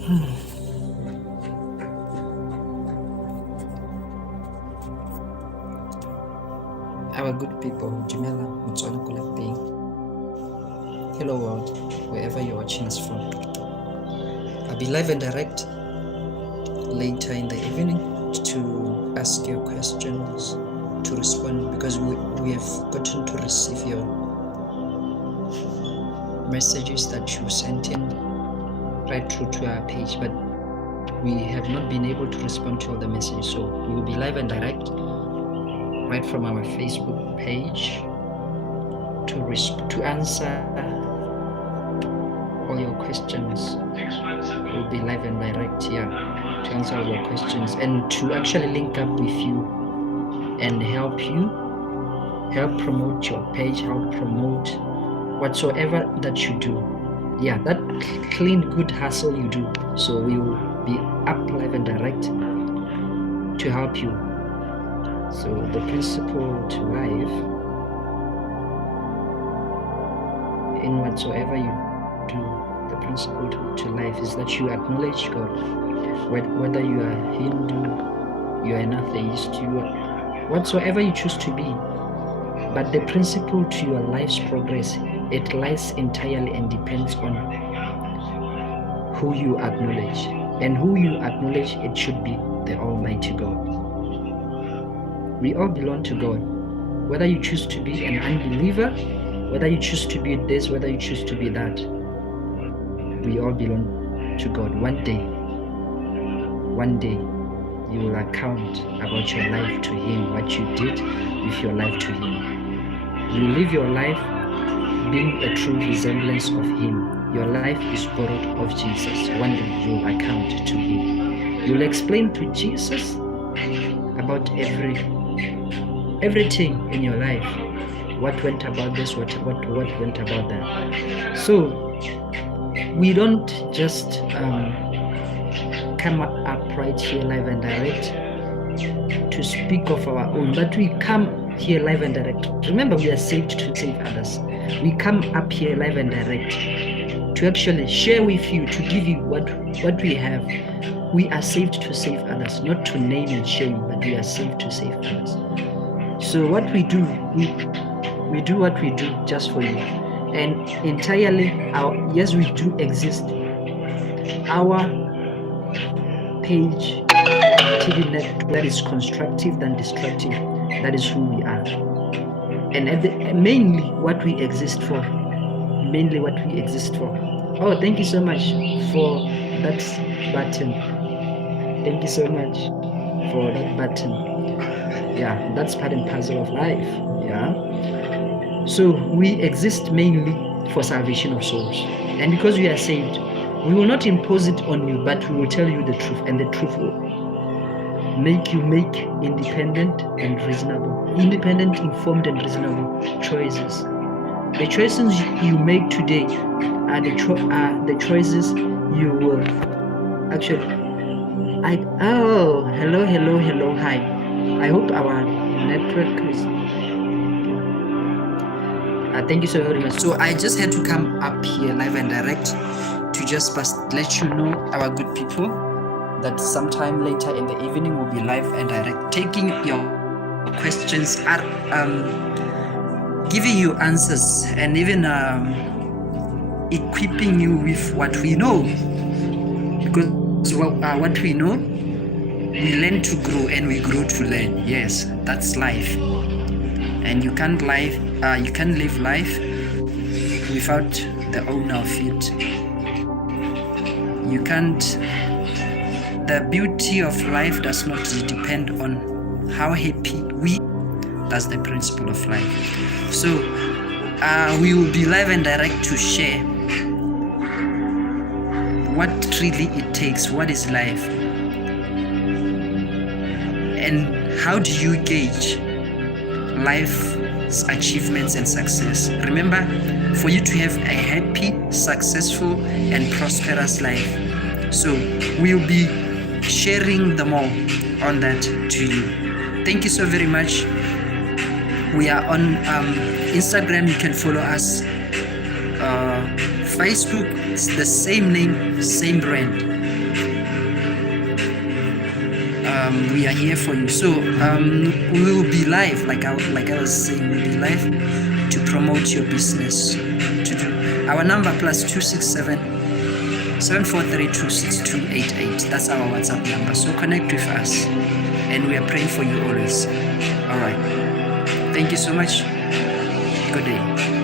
Our good people, Jumela, Botsogo, hello world, wherever you're watching us from. I'll be live and direct later in the evening to ask your questions, to respond, because we have gotten to receive your messages that you sent in right through to our page, but we have not been able to respond to all the messages. So we will be live and direct right from our Facebook page to answer all your questions. We'll be live and direct here to answer all your questions and to actually link up with you and help promote your page, help promote whatsoever that you do. Yeah, that clean, good hustle you do. So we will be up live and direct to help you. So the principle to life in whatsoever you do, the principle to life is that you acknowledge God. Whether you are Hindu, you are an atheist, you are whatsoever you choose to be. But the principle to your life's progress, it lies entirely and depends on who you acknowledge. And who you acknowledge, it should be the Almighty God. We all belong to God. Whether you choose to be an unbeliever, whether you choose to be this, whether you choose to be that, we all belong to God. One day, you will account about your life to Him, what you did with your life to Him. You live your life being a true resemblance of Him. Your life is borrowed of Jesus. One day you will account to Him. You'll explain to Jesus about everything in your life. What went about this, what went about that. So we don't just come up right here live and direct to speak of our own, but we come here live and direct. Remember, we are saved to save others. We come up here live and direct to actually share with you, to give you what we have. We are saved to save others, not to name and shame, but we are saved to save others. So what we do, we do what we do just for you. And entirely, yes, we do exist. Our page, TV net, that is constructive than destructive, that is who we are. And mainly what we exist for. Oh, thank you so much for that button. Thank you so much for that button. Yeah, that's part and parcel of life. Yeah. So we exist mainly for salvation of souls. And because we are saved, we will not impose it on you, but we will tell you the truth, and the truth will make you make independent, informed and reasonable choices. The choices you make today are the choices you will actually. Hello, hi. I hope our network is. Thank you so very much. So I just had to come up here live and direct to just let you know, our good people, that sometime later in the evening we'll be live and direct, taking your questions, giving you answers, and even equipping you with what we know. Because what we know, we learn to grow and we grow to learn. Yes, that's life. And you can't live life without the owner of it. You can't. The beauty of life does not depend on how happy we. That's the principle of life. So we will be live and direct to share what really it takes, what is life, and how do you gauge life's achievements and success. Remember, for you to have a happy, successful, and prosperous life. So we'll be sharing them all on that to you. Thank you so very much. We are on Instagram. You can follow us. Facebook, it's the same name, same brand. we are here for you. So we will be live, like I was saying, we'll be live to promote your business. To do our number +267 743 26288. That's our WhatsApp number. So connect with us, and we are praying for you always. All right. Thank you so much. Good day.